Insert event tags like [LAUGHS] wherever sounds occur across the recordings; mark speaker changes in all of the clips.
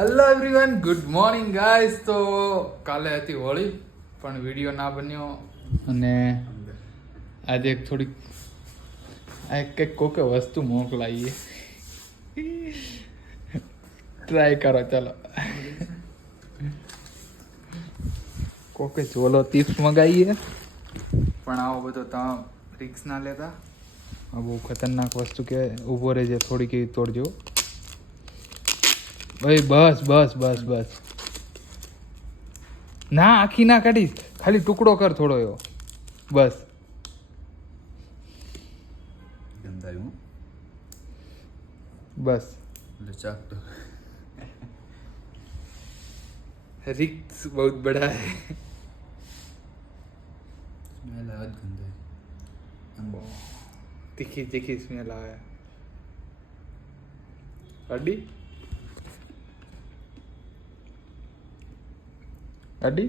Speaker 1: Hello everyone good morning guys તો કાલે હતી હોળી પણ વીડિયો ના બન્યો. અને આજે એક થોડીક આ એક કંઈક કોકે વસ્તુ મોકલાવીએ ટ્રાય કરો ચાલો. કોકે ચોલો ટીપ્સ મગાવીએ પણ આવો બધો તમે રિક્સ ના લેતા. આ બહુ ખતરનાક વસ્તુ કે ઊભો રહેજે થોડીક એવી તોડજો. ભાઈ બસ બસ બસ બસ ના આખી ના કાઢીશ ખાલી ટુકડો કર થોડો એવો બસ
Speaker 2: ગંધાયું
Speaker 1: બસ
Speaker 2: લચાક તો
Speaker 1: रिक्स बहुत बड़ा है
Speaker 2: સ્મેલ આવે જ ગંધાય આમ
Speaker 1: तीखी तीखी स्मेल आया अड्डी અડી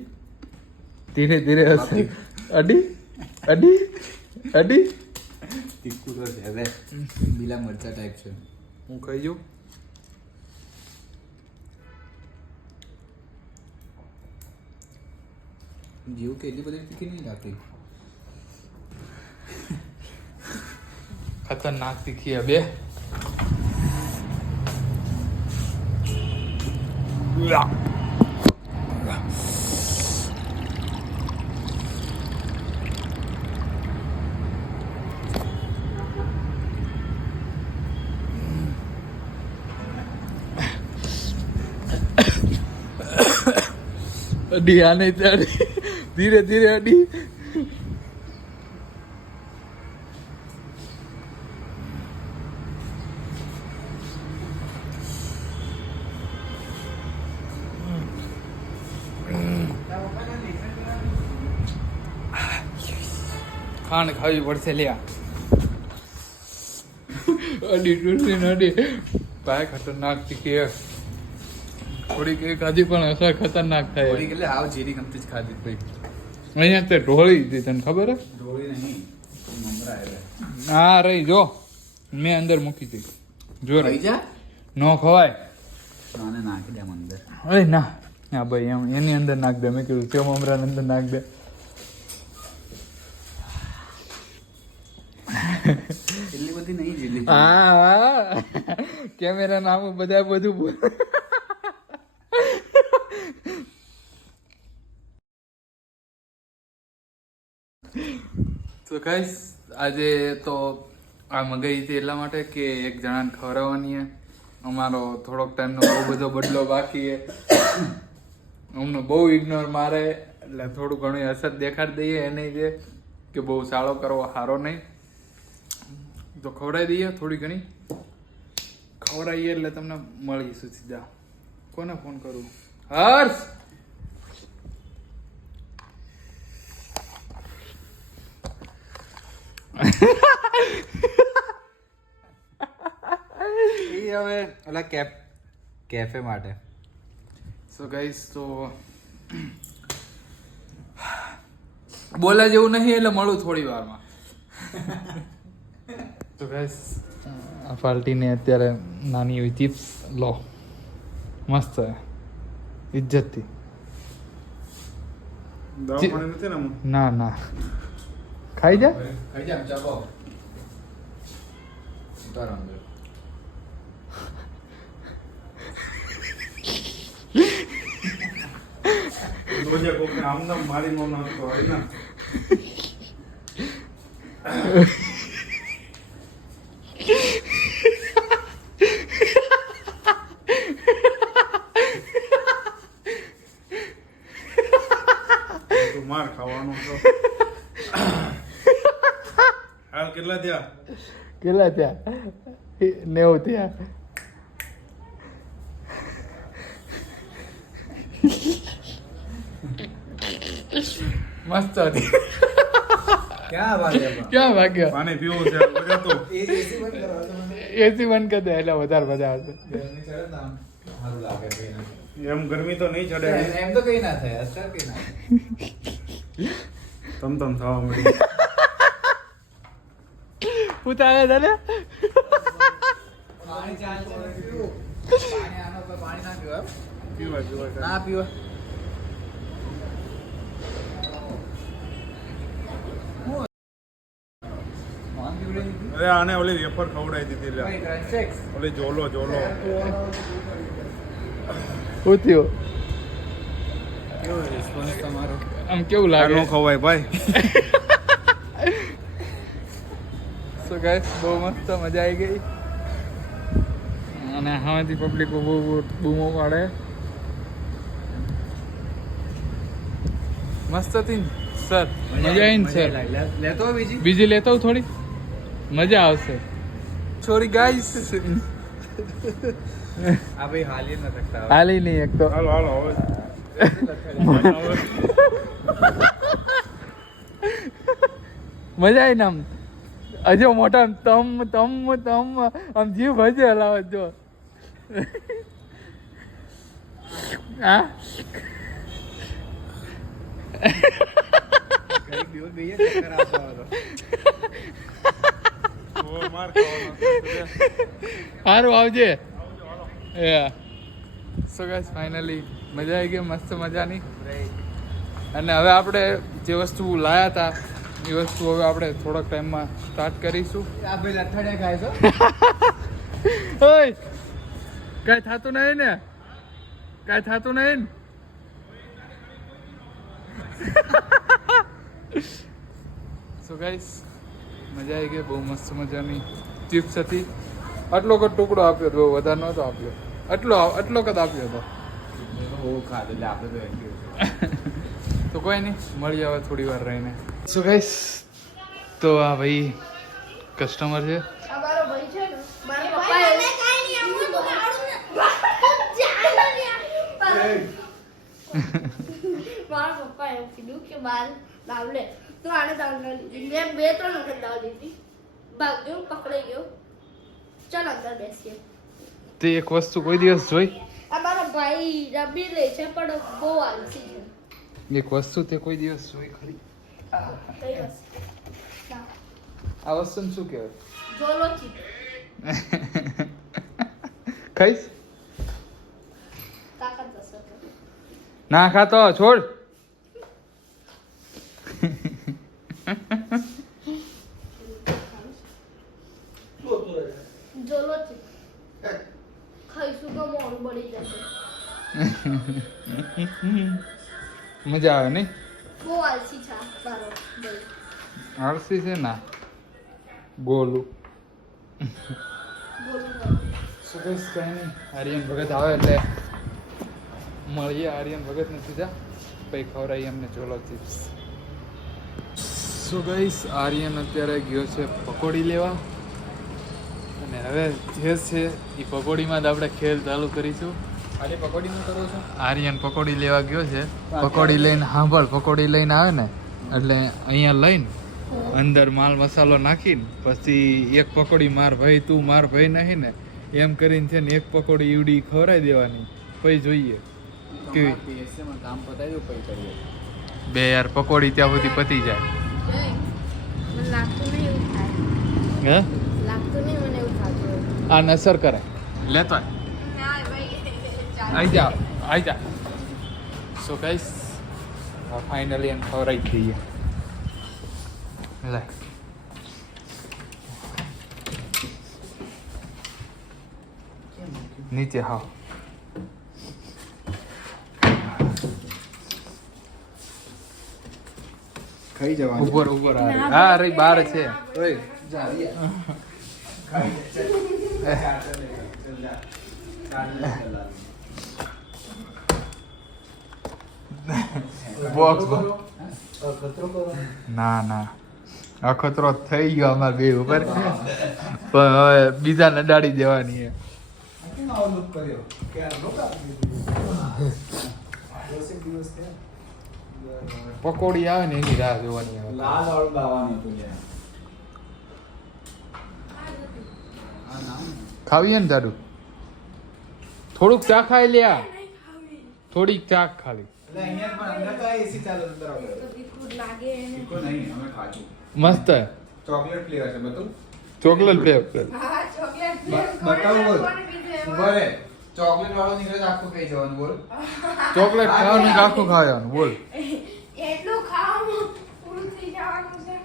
Speaker 1: ધીરે ધીરે હશે અડી અડી અડી
Speaker 2: તીખું તો છે હવે લીલા મરચા ટાઈપ છે
Speaker 1: હું ખાઈ જાઉં
Speaker 2: જીવ કે એટલી બધી તીખી નહીં લાગતી
Speaker 1: ખતરનાક તીખી હવે Yeah. અડી આને અડી ધીરે ધીરે અડી. ખાંડ ખાવી પડશે લ્યા. અડી ટૂટી નડી ભાઈ ખતરનાક ચીકી થોડીક એક હજી પણ અસર ખતરનાક થાય.
Speaker 2: થોડી એટલે આવ જીરી ગમતી જ ખાધી ભાઈ.
Speaker 1: અહીંયા તે ઢોળી હતી તને ખબર હે?
Speaker 2: ઢોળી નહીં
Speaker 1: હા રહી જો. મેં અંદર મૂકી હતી. જો રહી.
Speaker 2: જા.
Speaker 1: નો ખવાય.
Speaker 2: આને નાખી દે અંદર.
Speaker 1: અરે ના. ના ભાઈ એમ એની અંદર નાખ દે. મેં કીધું સેવ મમરાની અંદર નાખ દે.
Speaker 2: એટલી બધી નહીં જીલી
Speaker 1: હા કેમેરા નામ બધા બધું તો ગાઈસ, આજે તો આ મગાઈ હતી એટલા માટે કે એક જણાને ખવડાવવાની છે અમારો થોડોક ટાઈમનો બહુ બધો બદલો બાકી છે અમને બહુ ઇગ્નોર મારે, એટલે થોડું ઘણું અસર દેખાડી દઈએ એને જે, કે બહુ સારો કરવો સારો નહીં. તો ખવડાવી દઈએ થોડી ઘણી. ખવડાવીએ એટલે તમને મળીશું સીધા. કોને ફોન કરું? હર્ષ! [LAUGHS]
Speaker 2: એ હવે ઓલા કેફ કેફે માટે.
Speaker 1: સો ગાઈસ તો બોલા જેવું નહીં એટલે મળું થોડી વારમાં. [LAUGHS] તો ગાઈસ આ પાર્ટીને અત્યારે નાની એવી ચિપ્સ લો મસ્ત છે. ઇજ્જતથી. ના ના. ખાઈ જા
Speaker 2: ખાઈ જા ચાપો ઉતારો અંદર
Speaker 3: રોજે કોકને આમનામ મારી નો નાખતો હોય ને માર ખાવાનો હાલ કેટલા થયા?
Speaker 1: કેટલા થયા? નેવું થયા. મસ્ત હતી.
Speaker 2: ક્યાં
Speaker 1: ભાગ્યા
Speaker 3: પાણી પીવું છે
Speaker 2: એસી બંધ
Speaker 1: કરી દે એટલે વધારે મજા આવશે.
Speaker 3: એમ ગરમી તો નહીં ચડે.
Speaker 2: એમ તો કઈ ના થાય અસર કઈ ના
Speaker 3: તમ તમ થવા મળી
Speaker 1: ઉતારે
Speaker 2: પાણી ને? પાણી આનો પર ના પીવા
Speaker 3: અરે આને ઓલી વેફર ખવડાવી દીધી લે ઓલી જોલો જોલો.
Speaker 1: શું થયું?
Speaker 2: કેવો રિસ્પોન્સ તમારો?
Speaker 1: આમ કેવું
Speaker 3: આ
Speaker 1: લાગે
Speaker 3: ખવાય ભાઈ. [LAUGHS]
Speaker 1: સો ગાઈસ બહુ મસ્ત મજા આવી ગઈ. અને હવેથી પબ્લિક બહુ બૂમો પાડે. મસ્ત હતી સર. મજા આવી ને સર.
Speaker 2: લેતો બીજી.
Speaker 1: બીજી લેતો થોડી? મજા આવશે. છોરી ગાઈસ. [LAUGHS]
Speaker 2: આ ભાઈ હાલી ન શકતા
Speaker 1: હાલી નહીં એક તો.
Speaker 3: હાલો હાલો [LAUGHS]
Speaker 1: મજા આવી ને આમ. હજુ મોટા તમ તમ તમ. આમ જીવ ભજે હલાવે જો. હા. સારું આવજે. સો ગાઈસ ફાઇનલી મજા આવી ગઈ મસ્ત મજાની. અને હવે આપણે જે વસ્તુ લાયા હતા એ વસ્તુ હવે આપણે થોડાક ટાઈમમાં સ્ટાર્ટ કરીશું. [LAUGHS] ઓય! કાંઈ થતું નહીં ને? કાંઈ થતું નહીં સો ગાઈસ [LAUGHS] મજા આવી ગઈ બહુ મસ્ત મજાની ચિપ્સ હતી. આટલો કદ ટુકડો આપ્યો હતો બહુ વધારે નહોતો આપ્યો. આટલો આટલો કદ આપ્યો હતો [LAUGHS]
Speaker 2: તો
Speaker 1: કોઈ નહીં મળી આવે થોડી વાર રહીને. સો ગાઈસ તો આ ભાઈ કસ્ટમર છે.
Speaker 4: અમારો ભાઈ છે મારા પપ્પા એને કાઈ નહીં આવું તો મારું ને ચાલો ને મારા પપ્પા એવું કીધું કે બાર લાવ લે તો આને દાવ મેં બે ત્રણ વખત દાવ લીધી. ભાગ્યો પકડાઈ ગયો. ચાલ અંદર બેસીએ.
Speaker 1: તે એક વસ્તુ કોઈ દિવસ જોઈ?
Speaker 4: આ મારો ભાઈ રમી લે છે પણ બહુ આલસી છે.
Speaker 1: એક વસ્તુ તે કોઈ દિવસ જોઈ ખરી?
Speaker 4: કઈ વસ્તુ ના.
Speaker 1: શું કહેવાય? [LAUGHS] ખાઈશ. ના ખાતો છોડ. [LAUGHS] મજા આવે નહીં?
Speaker 4: બહુ આલસી છે મારો
Speaker 1: આળસી છે ના? ગોલું
Speaker 4: બોલું બોલું.
Speaker 1: શું કહીશ? કઈ નહીં. આર્યન ભગત આવે એટલે મળીએ. આર્યન ભગત ને સીધા. પછી ખવડાવીએ અમને ચોલો ચિપ્સ સો ગઈસ આર્યન અત્યારે ગયો છે પકોડી લેવા. અને હવે જે છે એ પકોડીમાં જ આપણે ખેલ ચાલુ કરીશું.
Speaker 2: ખાલી પકોડીનું કરો છો?
Speaker 1: આર્યન પકોડી લેવા ગયો છે. પકોડી લઈને સાંભળ પકોડી લઈને આવે ને એટલે અહીંયા લઈને અંદર માલ મસાલો નાખીને પછી એક પકોડી માર ભાઈ તું માર ભાઈ નહીં ને એમ કરીને છે ને એક પકોડી ઈવડી ખવડાવી દેવાની પછી જોઈએ. કેવી? બે યાર પકોડી ત્યાં સુધી પતી જાય.
Speaker 4: મને લાગતું નહીં
Speaker 1: હે. આ નસર કરે લેતો
Speaker 4: ચાલો.
Speaker 1: આઈ જા આઈ જા સો ગાઈસ ફાઇનલી એમ ખવડાવી દઈએ લે નીચે હા
Speaker 2: ખાઈ જવાનું
Speaker 1: ઉપર ઉપર. હા રહી બાર છે
Speaker 2: ઓય જા અહીંયા.
Speaker 1: બોક્સ ના ના. અખતરો થઈ ગયો અમાર બે ઉપર. પણ હવે બીજા નડાડી દેવાની છે. પકોડી આવે ને એની રાહ જોવાની આવે
Speaker 2: લાલ?
Speaker 1: ખાવીએ ને દાડુ થોડુંક ચા ખાઈ લ્યા થોડીક ચા ખાલી. મસ્ત.
Speaker 2: ચોકલેટ ફ્લેવર છે બધું?
Speaker 1: ચોકલેટ ફ્લેવર
Speaker 4: હા, ચોકલેટ
Speaker 2: બતાવો બોલ. ચોકલેટ વાળો નીકળે તો આખું ખાઈ જવાનું બોલ.
Speaker 1: ચોકલેટ ખાવાનું આખું ખાવાનું બોલ.
Speaker 4: એટલું ખાવાનું પૂરું થઈ જવાનું છે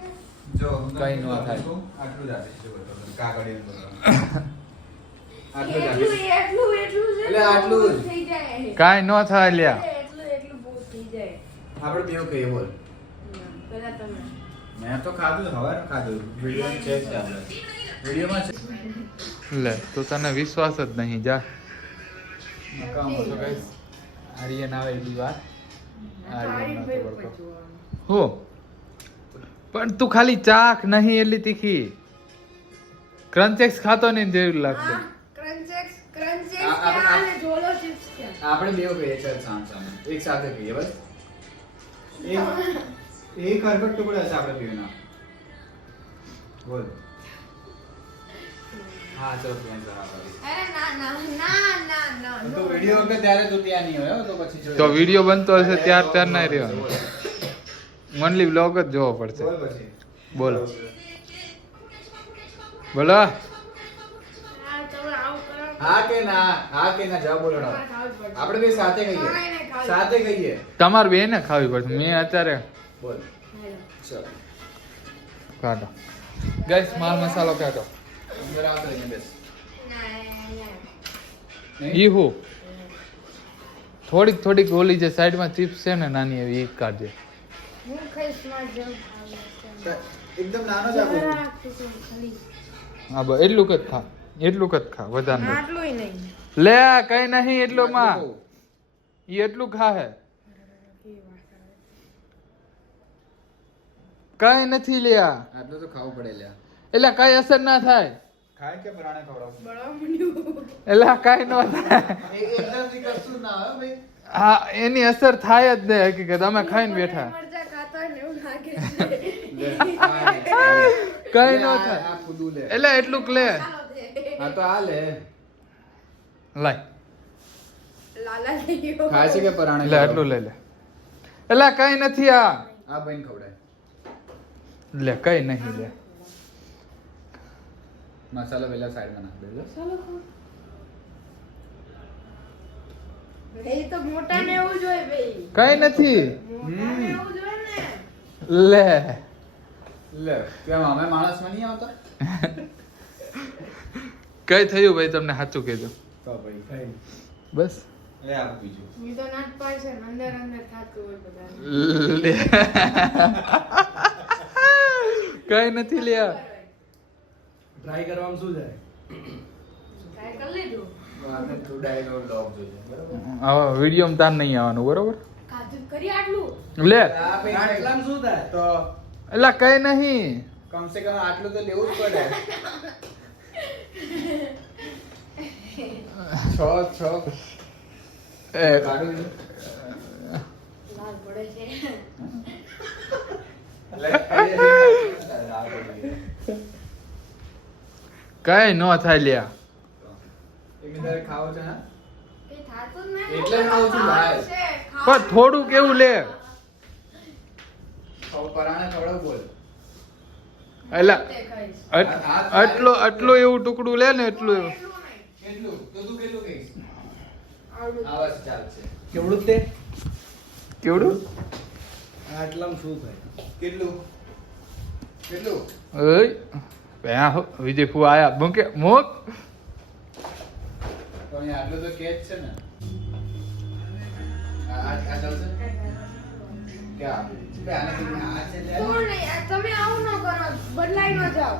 Speaker 2: જો
Speaker 1: કઈ ન થાય.
Speaker 2: આટલું જ આવે છે બધું કાગળિયું બધું. [LAUGHS] આટલું જ
Speaker 4: એટલું
Speaker 2: આપીશ.
Speaker 4: એટલું એટલું છે
Speaker 2: એટલે આટલું જ.
Speaker 1: કાંઈ ન થાય લ્યા
Speaker 4: એટલું એટલું બહુ થઈ જાય
Speaker 2: આપણે બેવ કહીએ બોલ.
Speaker 4: તમે.
Speaker 2: મેં તો ખાધું હવાર ખાધું. વીડિયો ચેક છે આપણે. વિડીયોમાં છે.
Speaker 1: લે તો તને વિશ્વાસ જ નહીં જા.
Speaker 2: નકામો તો ગાઈસ
Speaker 1: આર્યન આવે એટલી વાર આર્યન નતો. હો. પણ તું ખાલી ચાખ નહીં એટલી તીખી. ક્રંચેક્સ ખાતો નહીં જેવું લાગશે?
Speaker 2: આપણે બેવ કહીએ ચાલ સામ સામે. એક સાથે કહીએ બસ. એક એક હરકત ટુકડા છે આપણે બેવના બોલ. હા ચલો ત્યાં જરા
Speaker 4: અરે ના ના ના ના ના
Speaker 2: તો વીડિયો ત્યારે તું ત્યાં નહીં હોય તો પછી
Speaker 1: તો
Speaker 2: લેજો.
Speaker 1: બનતો હશે ત્યાર ત્યાર ના રહેવાનું ઓનલી બ્લોગ જ જોવો પડશે.
Speaker 2: બોલો.
Speaker 1: બોલો.
Speaker 2: હા કે ના હા કે ના જવાબ બોલો
Speaker 4: તમારે ખાવું જ
Speaker 2: આપણે બે સાથે કહીએ સાથે કહીએ
Speaker 1: તમારે બે ને ખાવી પડશે. મેં અત્યારે
Speaker 2: બોલ. ચલો.
Speaker 1: કાઢો. ગઈસ માલ મસાલો કાઢો.
Speaker 2: અંદર આવતો અહીંયા બેસ.
Speaker 4: ના, ના, ના.
Speaker 1: ઈ હું થોડીક થોડીક ઓલી જે સાઈડમાં ચિપ્સ છે ને નાની એવી એક કાઢજે.
Speaker 4: હું ખાઈશ.
Speaker 2: એકદમ નાનો જ આપો.
Speaker 1: હા બસ એટલું જ ખા. એટલું જ ખા વધારે. નહીં. લે કઈ નહીં એટલું માં ઈ એટલું ખા હે. કઈ નથી લ્યા.
Speaker 2: આટલું તો ખાવું પડે લ્યા.
Speaker 1: એટલે કઈ અસર ના થાય.
Speaker 2: ખાય કે પરાણે ખવડાવું?
Speaker 1: એટલે કઈ ન થાય.
Speaker 2: કશું ના આવે ભાઈ.
Speaker 1: હા એની અસર થાય જ નહીં હકીકત. અમે ખાઈને બેઠા. કઈ ન થાય. એટલે એટલું લે. [LAUGHS]
Speaker 2: હા તો આ લે
Speaker 1: લાય.
Speaker 4: લાલા લઈ ગયો.
Speaker 2: ખાય છે કે પરાણે
Speaker 1: લે એટલું લે લે. એટલે કઈ નથી આ.
Speaker 2: આ બહેન ખવડાય.
Speaker 1: લે કઈ નહીં લે.
Speaker 2: મસાલો પેલા સાઈડમાં નાખ દેજો.
Speaker 4: એ તો મોટા ને એવું જોઈએ ભાઈ
Speaker 1: કઈ નથી.
Speaker 4: મોટા ને એવું જોઈએ ને.
Speaker 1: લે.
Speaker 2: લે કેમ અમે માણસમાં નહીં આવતા? [LAUGHS]
Speaker 1: કઈ થયું ભાઈ તમને સાચું કીધું?
Speaker 2: તો ભાઈ ખાઈ
Speaker 1: બસ.
Speaker 2: લે આ બીજું.
Speaker 4: ઈ તો નાટ પાડશે ને અંદર અંદર ખાતું હોય બધા
Speaker 1: લે. કઈ નથી લ્યા
Speaker 3: ટ્રાય કરવામાં શું જાય?
Speaker 4: ટ્રાય કરી લીધું?
Speaker 1: હવે વીડિયો તાર નહીં આવવાનું બરોબર?
Speaker 4: ખાધું કરી આટલું?
Speaker 1: લે.
Speaker 2: આ ભાઈ
Speaker 3: આટલામાં શું થાય?
Speaker 2: તો
Speaker 1: એટલે કઈ નહીં.
Speaker 2: કમ સે કમ આટલું તો લેવું જ પડે. [LAUGHS] છ છ.
Speaker 1: એ,
Speaker 2: કાઢું.
Speaker 1: કઈ ન થાય લ્યા. પણ થોડું કેવું લે?
Speaker 2: પરાણે ખવડાવ બોલ.
Speaker 1: એટલે એટલો. આટલો આટલો એવું ટુકડું લે ને એટલું એવું.
Speaker 3: કેવડું તે?
Speaker 1: કેવડું?
Speaker 3: આટલામાં શું થાય?
Speaker 2: કેટલું? કેટલું?
Speaker 1: ઓય ભયા વિજય ફુ આયા. મૂકે મૂક.
Speaker 2: તો આટલું તો કેચ છે ને. આ આ આ ચાલશે? ક્યાં બે આને કીધું, આ છે લે.
Speaker 4: કોણ નહીં, આ તમે આવું ન કરો બદલાઈ ન જાઓ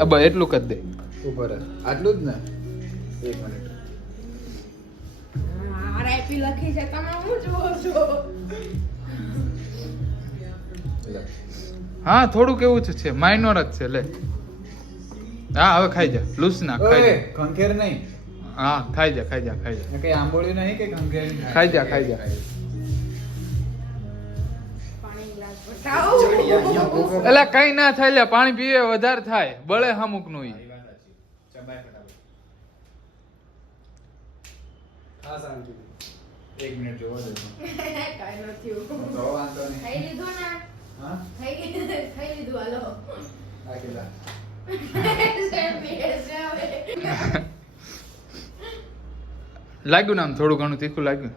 Speaker 1: આ બસ એટલું કરી દે.
Speaker 2: ઉપર આટલું જ ને? એક મિનિટ
Speaker 4: આરઆઈપી લખી છે તમે હું જુઓ છો?
Speaker 1: હા થોડુંક એવું જ છે. માઇનોર જ છે લે. હા હવે ખાઈ જા. લૂસ ના ખાઈ જા.
Speaker 2: ખંખેર નહીં.
Speaker 1: હા ખાઈ જા ખાઈ જા ખાઈ જા.
Speaker 2: કઈ આંબોળ્યું નહીં કે ખંખેર
Speaker 1: ખાઈ જા, ખાઈ જા. એટલે કઈ ના થાય લે પાણી પીવે વધારે થાય. બળે હમુકનું ઈ.
Speaker 2: એક મિનિટ જોવો
Speaker 4: લીધું ને? લીધું હાલો. [LAUGHS]
Speaker 1: લાગ્યું ને આમ થોડું ઘણું તીખું લાગ્યું?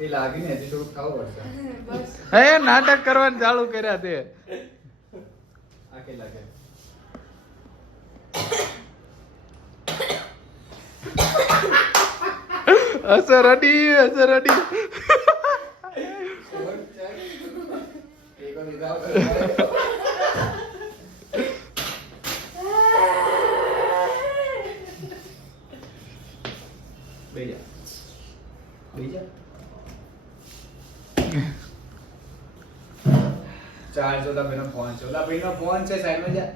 Speaker 2: એ લાગીને હજી થોડુંક ખાવું પડશે.
Speaker 4: બસ.
Speaker 1: નાટક કરવાનું ચાલુ કર્યા તે.
Speaker 2: લાગે?
Speaker 1: અસર અડી અસર અડી.
Speaker 2: લીધા વગર ભાઈ જા. ચાલ ચોલા ભાઈનો ફોન છે ઓલા ભાઈનો ફોન છે સાઈડમાં જા.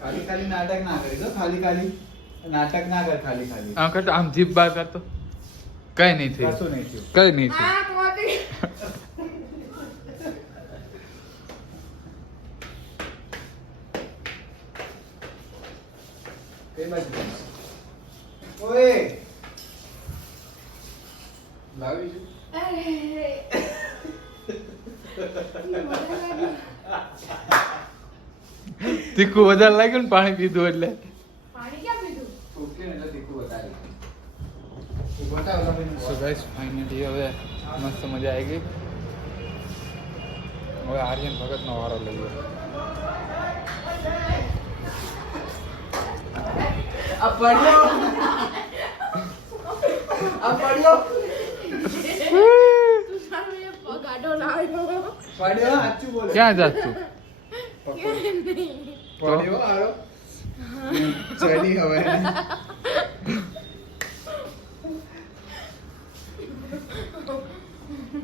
Speaker 2: ખાલી ખાલી નાટક ના કરી દો ખાલી ખાલી. નાટક ના કર ખાલી ખાલી.
Speaker 1: આમ કરતો આમ જીભ બહાર કરતો કઈ નહીં થયું.
Speaker 2: કશું નહીં થયું.
Speaker 1: કઈ નહીં થયું.
Speaker 4: આ
Speaker 2: કઈ બાજુ જઈશ? ઓય લાવી છું
Speaker 1: તીખું વધારે લાગ્યું ને પાણી પીધું એટલે?
Speaker 4: પાણી ક્યાં પીધું?
Speaker 1: સો ગાઈસ ફાઇનલી હવે મસ્ત મજા આવી ગઈ. હવે આર્યન ભગતનો વારો
Speaker 2: લઈ બોલ.
Speaker 1: ક્યાં જાત? તું
Speaker 2: પડ્યો આરો ચડી હવે.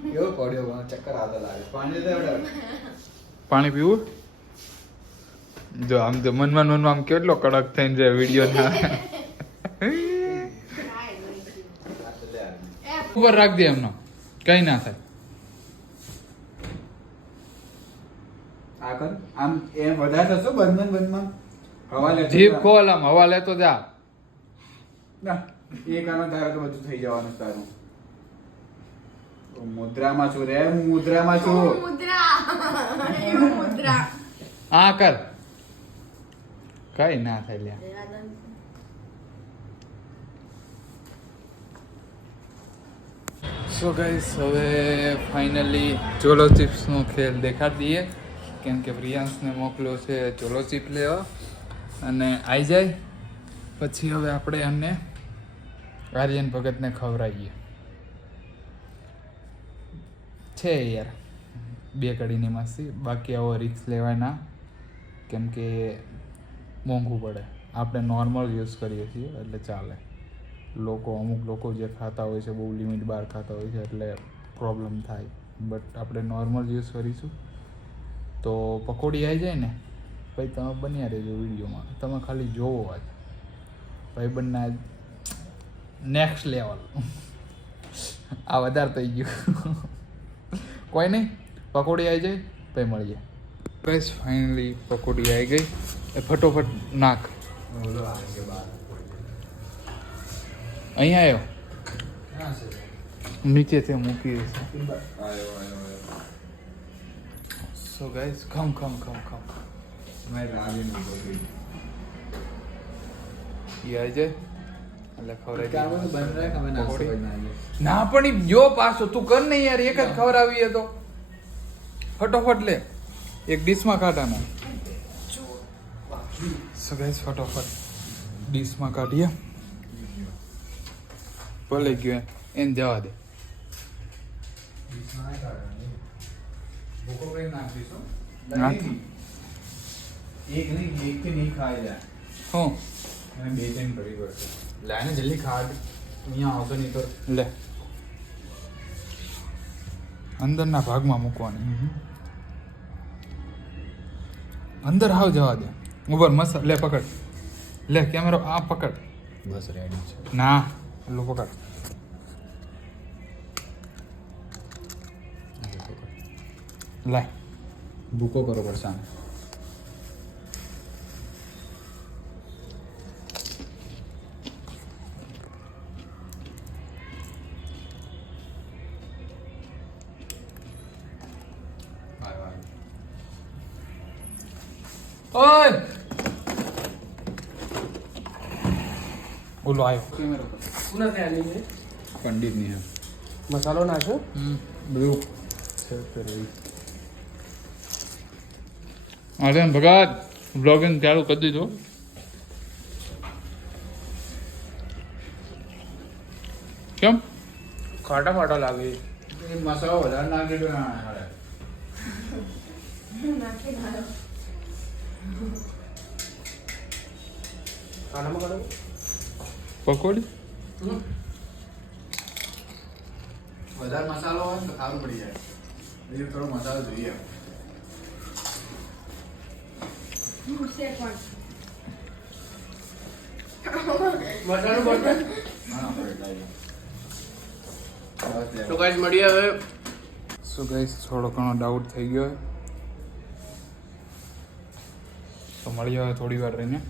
Speaker 2: કેવો પડ્યો ચક્કર આવતા લાગે. પાણી લેવડાવ
Speaker 1: પાણી પીવું? જો આમ તો મનમાં મનમાં આમ કેટલો કડક થઈને જાય વીડિયો ના. [LAUGHS] ઉપર રાખ દે એમનો. કઈ ના થાય.
Speaker 2: આ કર. આમ એ વધારે થશો બંધન બંધમાં. હવા લેતો
Speaker 1: જીભ ખોલ આમ હવા લેતો જા.
Speaker 2: ના એક આનો ધારો તો બધું થઈ જવાનું તારું મુદ્રામાં છું રે હું મુદ્રામાં છું.
Speaker 4: મુદ્રા. મુદ્રા.
Speaker 1: આ કર. કઈ ના થાય લ્યા. સો ગાઈસ હવે ફાઇનલી ચોલો ચિપ્સનો ખેલ દેખાડી દઈએ. કેમ કે પ્રિયાંશને મોકલ્યો છે ચોલો ચીપ લેવા. અને આવી જાય. પછી હવે આપણે એમને આર્યન ભગતને ખવડાવીએ. છે યાર. બે કડીની માસી. બાકી આવો રિક્સ લેવાના. કેમ કે મોંઘું પડે. આપણે નોર્મલ યુઝ કરીએ છીએ, એટલે ચાલે. લોકો અમુક લોકો જે ખાતા હોય છે, બહુ લિમિટ બહાર ખાતા હોય છે, એટલે પ્રોબ્લેમ થાય. બટ આપણે નોર્મલ યુઝ કરીશું. તો પકોડી આવી જાય ને, ભાઈ તમે બન્યા રહેજો વિડીયોમાં. તમે ખાલી જોવો આજ. ભાઈ બંને નેક્સ્ટ લેવલ આ વધારે થઈ ગયું. કોઈ નહીં, પકોડી આવી જાય પછી મળીએ બસ ફાઇનલી પકોડી આવી ગઈ. એ ફટોફટ નાખ. અહીં આવ્યો? નીચે તે મૂકી છે
Speaker 2: આયો guys, come,
Speaker 1: સો come, come. मैं કમ કમ
Speaker 2: મેં રાવીને
Speaker 1: ये आज એટલે ખવડાવી. ના પણ જો પાછો તું કર ને યાર એક જ ખવડાવીએ તો ફટોફટ લે એક ડીશમાં કાઢાના સો ગાઈસ ફટોફટ ડીશમાં કાઢીએ ભલે ગયો એને જવા દે
Speaker 2: ભૂકો કરીને નાખ દઈશું.
Speaker 1: નાખ.
Speaker 2: એક નહીં એક કે નહીં ખાઈ જાય
Speaker 1: હો?
Speaker 2: અને બે ટાઈમ કરવી પડશે. લાઈને જલ્દી ખાડ. અહીંયા આવતો નહીં તો.
Speaker 1: લે. અંદરના ભાગમાં મૂકવાની. અંદર હાવ જવા દે. ઉભર મસ્ત. લે પકડ. લે કેમેરો આ પકડ.
Speaker 2: બસ રેડી છે.
Speaker 1: ના લો પકડ. લે
Speaker 2: ભૂકો કરો પડશે આને. વાહ, વાહ.
Speaker 1: ઓય
Speaker 5: ઓલો આવ્યો
Speaker 1: કેમેરા પર
Speaker 5: કોના ત્યાં નહીં છે
Speaker 1: પંડિતની હે
Speaker 5: મસાલો નાખ્યો
Speaker 1: હમ બધું
Speaker 5: છે કરી
Speaker 1: આર્યન ભગત બ્લોગિંગ ચાલુ કરી દીધું. કેમ?
Speaker 5: ખાટા ફાટા લાગે.
Speaker 1: મસાલો વધારે નાખી દો
Speaker 5: કાઢો
Speaker 1: પકોડી?
Speaker 2: વધારે મસાલો હોય તો સારું પડી જાય. બીજું થોડો મસાલો જોઈએ. લાવીએ. બસ
Speaker 5: તો. ગાઈસ મળીએ હવે.
Speaker 1: સો ગાઈસ થોડો ઘણો ડાઉટ થઈ ગયો તો મળી આવે થોડી વાર રહીને.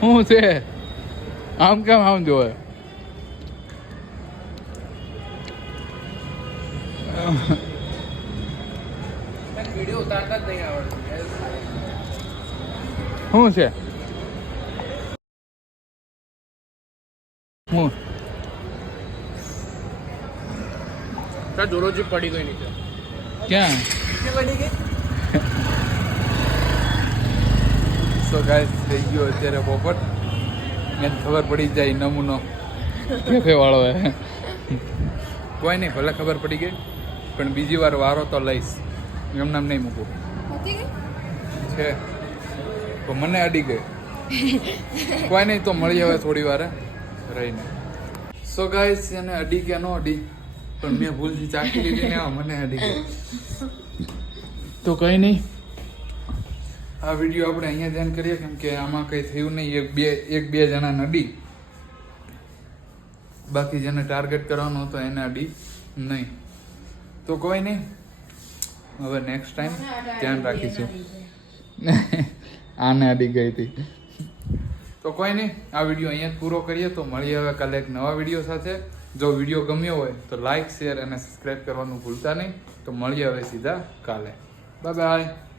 Speaker 1: શું છે? આમ કેમ આમ જોવે
Speaker 5: વીડિયો ઉતારતા જ નહીં આવડતું
Speaker 1: શું છે હું
Speaker 5: ત્યાં જોરોજી પડી ગઈ નીચે
Speaker 1: ક્યાં
Speaker 5: નીચે પડી ગઈ
Speaker 1: સો ગાઈસ થઈ ગયો અત્યારે પોપટ એને ખબર પડી જાય નમૂનો. કેફે વાળો હે કોઈ નહીં ભલે ખબર પડી ગઈ પણ બીજી વાર વારો તો લઈશ. એમ નામ નહીં મૂકું. છે. તો મને અડી ગઈ. કોઈ નહીં તો મળી આવે થોડી વારે રહીને. સો ગાઈસ એને અડી કે ન અડી પણ મેં ભૂલથી ચાકી લીધી ને મને અડી ગઈ. તો કંઈ નહીં. આ વીડિયો આપણે અહીંયા ધ્યાન કરીએ કેમ કે આમાં કંઈ થયું નહીં. એક બે એક બે જણા નડી. બાકી જેને ટાર્ગેટ કરવાનો હતો એને અડી નહીં. તો કોઈ નહીં. હવે નેક્સ્ટ ટાઈમ ધ્યાન રાખીશું. [LAUGHS] આને અડી ગઈ હતી. તો કોઈ નહીં. આ વીડિયો અહીંયા પૂરો કરીએ તો મળીએ હવે કાલે એક નવા વીડિયો સાથે. જો વીડિયો ગમ્યો હોય તો લાઇક શેર અને સબસ્ક્રાઈબ કરવાનું ભૂલતા નહીં. તો મળીએ હવે સીધા કાલે. Bye bye